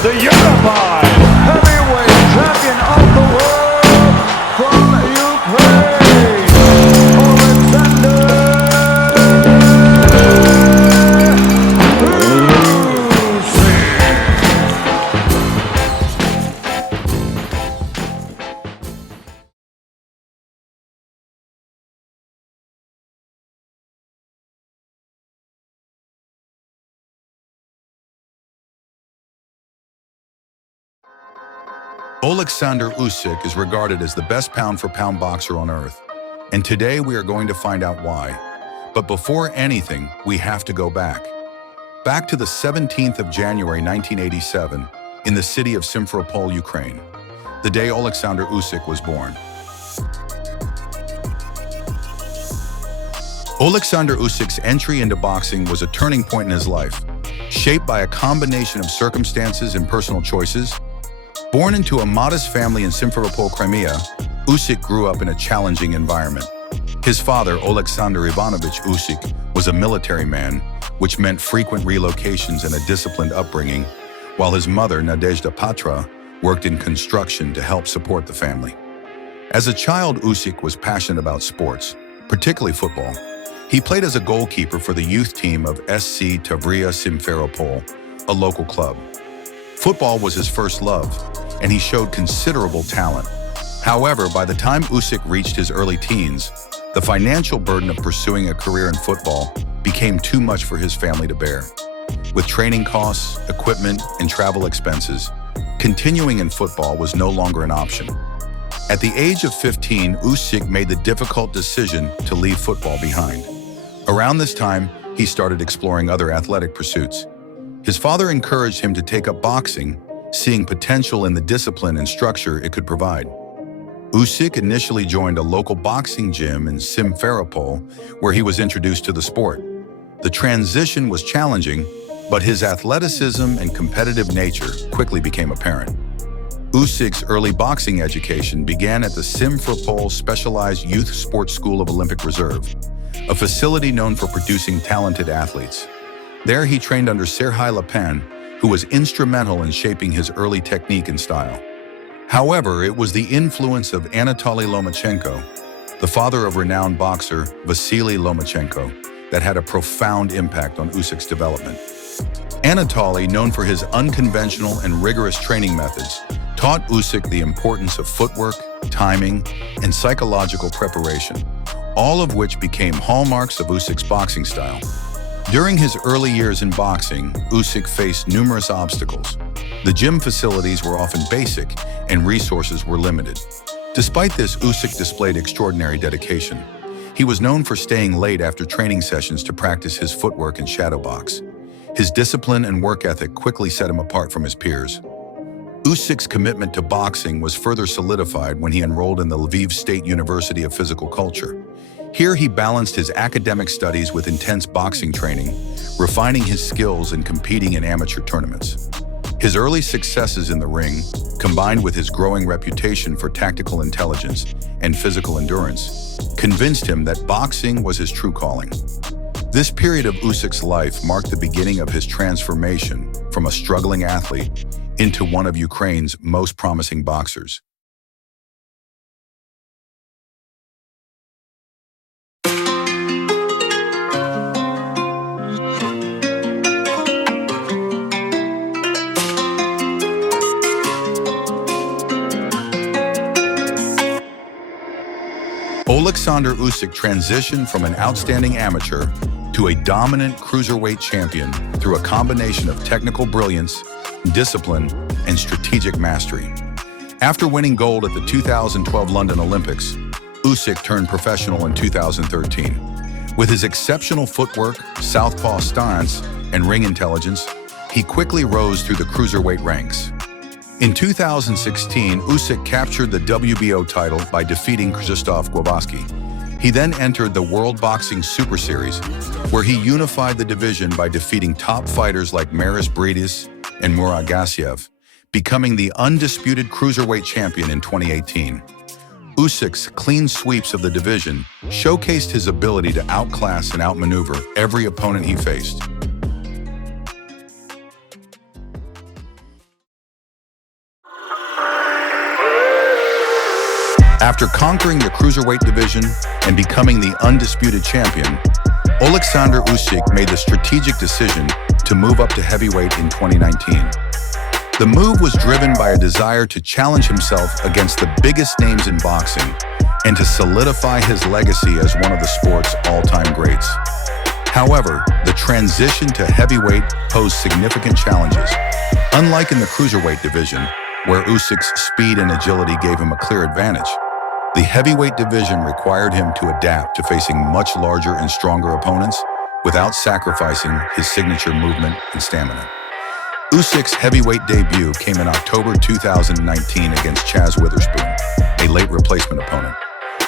the unified heavyweight champion of the world from Ukraine, Oleksandr Oleksandr Usyk is regarded as the best pound-for-pound boxer on earth, and today we are going to find out why. But before anything, we have to go back. Back to the 17th of January 1987 in the city of Simferopol, Ukraine, the day Oleksandr Usyk was born. Oleksandr Usyk's entry into boxing was a turning point in his life, shaped by a combination of circumstances and personal choices. Born into a modest family in Simferopol, Crimea, Usyk grew up in a challenging environment. His father, Oleksandr Ivanovich Usyk, was a military man, which meant frequent relocations and a disciplined upbringing, while his mother, Nadezhda Patra, worked in construction to help support the family. As a child, Usyk was passionate about sports, particularly football. He played as a goalkeeper for the youth team of SC Tavria Simferopol, a local club. Football was his first love, and he showed considerable talent. However, by the time Usyk reached his early teens, the financial burden of pursuing a career in football became too much for his family to bear. With training costs, equipment, and travel expenses, continuing in football was no longer an option. At the age of 15, Usyk made the difficult decision to leave football behind. Around this time, he started exploring other athletic pursuits. His father encouraged him to take up boxing, seeing potential in the discipline and structure it could provide. Usyk initially joined a local boxing gym in Simferopol, where he was introduced to the sport. The transition was challenging, but his athleticism and competitive nature quickly became apparent. Usyk's early boxing education began at the Simferopol Specialized Youth Sports School of Olympic Reserve, a facility known for producing talented athletes. There he trained under Serhii Lapin, who was instrumental in shaping his early technique and style. However, it was the influence of Anatoly Lomachenko, the father of renowned boxer Vasily Lomachenko, that had a profound impact on Usyk's development. Anatoly, known for his unconventional and rigorous training methods, taught Usyk the importance of footwork, timing, and psychological preparation, all of which became hallmarks of Usyk's boxing style. During his early years in boxing, Usyk faced numerous obstacles. The gym facilities were often basic and resources were limited. Despite this, Usyk displayed extraordinary dedication. He was known for staying late after training sessions to practice his footwork and shadow box. His discipline and work ethic quickly set him apart from his peers. Usyk's commitment to boxing was further solidified when he enrolled in the Lviv State University of Physical Culture. Here he balanced his academic studies with intense boxing training, refining his skills and competing in amateur tournaments. His early successes in the ring, combined with his growing reputation for tactical intelligence and physical endurance, convinced him that boxing was his true calling. This period of Usyk's life marked the beginning of his transformation from a struggling athlete into one of Ukraine's most promising boxers. Oleksandr Usyk transitioned from an outstanding amateur to a dominant cruiserweight champion through a combination of technical brilliance, discipline, and strategic mastery. After winning gold at the 2012 London Olympics, Usyk turned professional in 2013. With his exceptional footwork, southpaw stance, and ring intelligence, he quickly rose through the cruiserweight ranks. In 2016, Usyk captured the WBO title by defeating Krzysztof Głowacki. He then entered the World Boxing Super Series, where he unified the division by defeating top fighters like Maris Briedis and Murat Gassiev, becoming the undisputed cruiserweight champion in 2018. Usyk's clean sweeps of the division showcased his ability to outclass and outmaneuver every opponent he faced. After conquering the cruiserweight division and becoming the undisputed champion, Oleksandr Usyk made the strategic decision to move up to heavyweight in 2019. The move was driven by a desire to challenge himself against the biggest names in boxing and to solidify his legacy as one of the sport's all-time greats. However, the transition to heavyweight posed significant challenges. Unlike in the cruiserweight division, where Usyk's speed and agility gave him a clear advantage, the heavyweight division required him to adapt to facing much larger and stronger opponents without sacrificing his signature movement and stamina. Usyk's heavyweight debut came in October 2019 against Chaz Witherspoon, a late replacement opponent.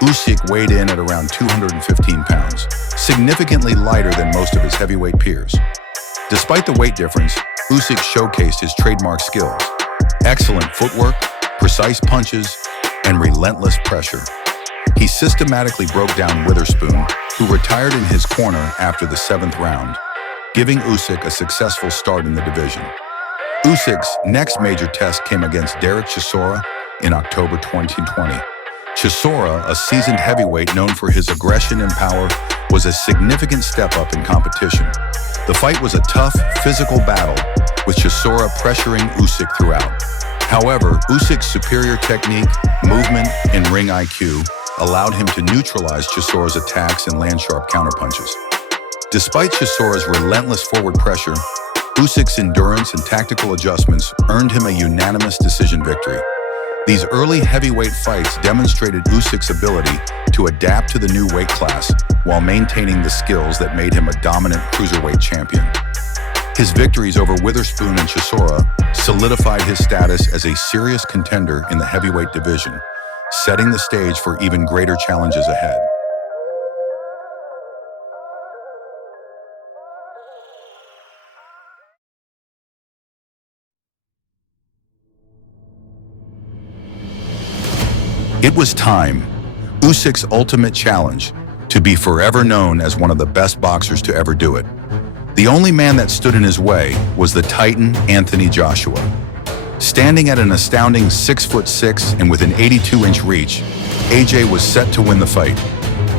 Usyk weighed in at around 215 pounds, significantly lighter than most of his heavyweight peers. Despite the weight difference, Usyk showcased his trademark skills: excellent footwork, precise punches, and relentless pressure. He systematically broke down Witherspoon, who retired in his corner after the 7th round, giving Usyk a successful start in the division. Usyk's next major test came against Derek Chisora in October 2020. Chisora, a seasoned heavyweight known for his aggression and power, was a significant step up in competition. The fight was a tough, physical battle, with Chisora pressuring Usyk throughout. However, Usyk's superior technique, movement, and ring IQ allowed him to neutralize Chisora's attacks and land sharp counterpunches. Despite Chisora's relentless forward pressure, Usyk's endurance and tactical adjustments earned him a unanimous decision victory. These early heavyweight fights demonstrated Usyk's ability to adapt to the new weight class while maintaining the skills that made him a dominant cruiserweight champion. His victories over Witherspoon and Chisora solidified his status as a serious contender in the heavyweight division, setting the stage for even greater challenges ahead. It was time, Usyk's ultimate challenge, to be forever known as one of the best boxers to ever do it. The only man that stood in his way was the Titan Anthony Joshua. Standing at an astounding 6'6" and with an 82-inch reach, AJ was set to win the fight.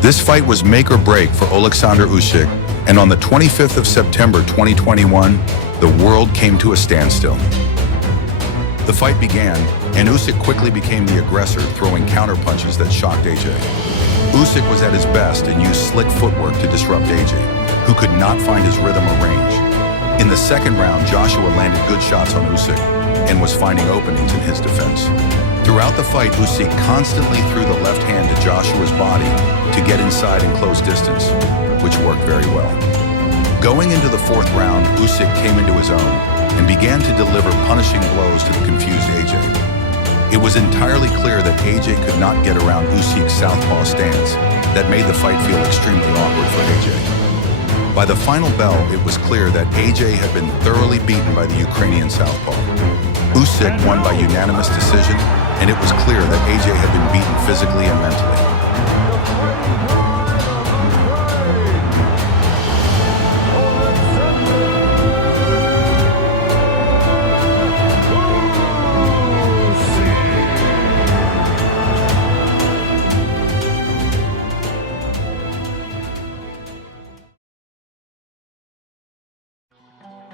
This fight was make or break for Oleksandr Usyk, and on the 25th of September 2021, the world came to a standstill. The fight began, and Usyk quickly became the aggressor, throwing counterpunches that shocked AJ. Usyk was at his best and used slick footwork to disrupt AJ, who could not find his rhythm or range. In the second round, Joshua landed good shots on Usyk and was finding openings in his defense. Throughout the fight, Usyk constantly threw the left hand to Joshua's body to get inside and close distance, which worked very well. Going into the 4th round, Usyk came into his own and began to deliver punishing blows to the confused AJ. It was entirely clear that AJ could not get around Usyk's southpaw stance that made the fight feel extremely awkward for AJ. By the final bell, it was clear that AJ had been thoroughly beaten by the Ukrainian southpaw. Usyk won by unanimous decision, and it was clear that AJ had been beaten physically and mentally.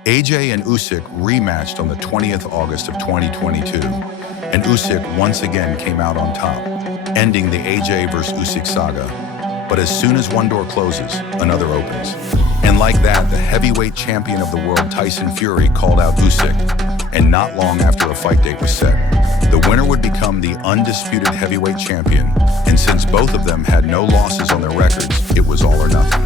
AJ and Usyk rematched on the 20th of August of 2022, and Usyk once again came out on top, ending the AJ vs. Usyk saga. But as soon as one door closes, another opens. And like that, the heavyweight champion of the world, Tyson Fury, called out Usyk, and not long after a fight date was set, the winner would become the undisputed heavyweight champion, and since both of them had no losses on their records, it was all or nothing.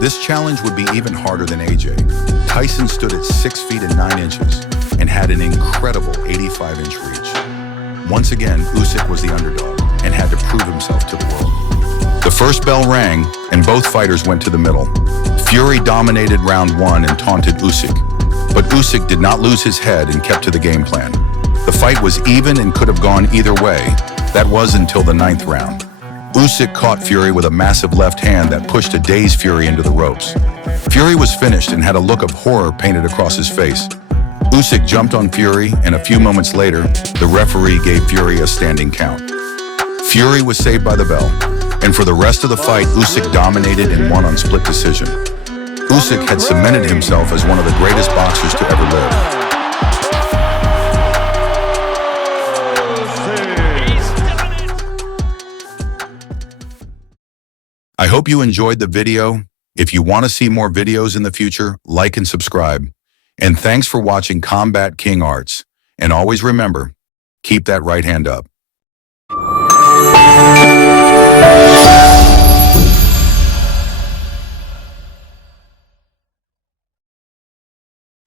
This challenge would be even harder than AJ. Tyson stood at 6 feet and 9 inches and had an incredible 85-inch reach. Once again, Usyk was the underdog and had to prove himself to the world. The first bell rang and both fighters went to the middle. Fury dominated round 1 and taunted Usyk, but Usyk did not lose his head and kept to the game plan. The fight was even and could have gone either way. That was until the 9th round. Usyk caught Fury with a massive left hand that pushed a dazed Fury into the ropes. Fury was finished and had a look of horror painted across his face. Usyk jumped on Fury, and a few moments later, the referee gave Fury a standing count. Fury was saved by the bell, and for the rest of the fight, Usyk dominated and won on split decision. Usyk had cemented himself as one of the greatest boxers to ever live. I hope you enjoyed the video. If you want to see more videos in the future, like and subscribe. And thanks for watching Combat King Arts. And always remember, keep that right hand up.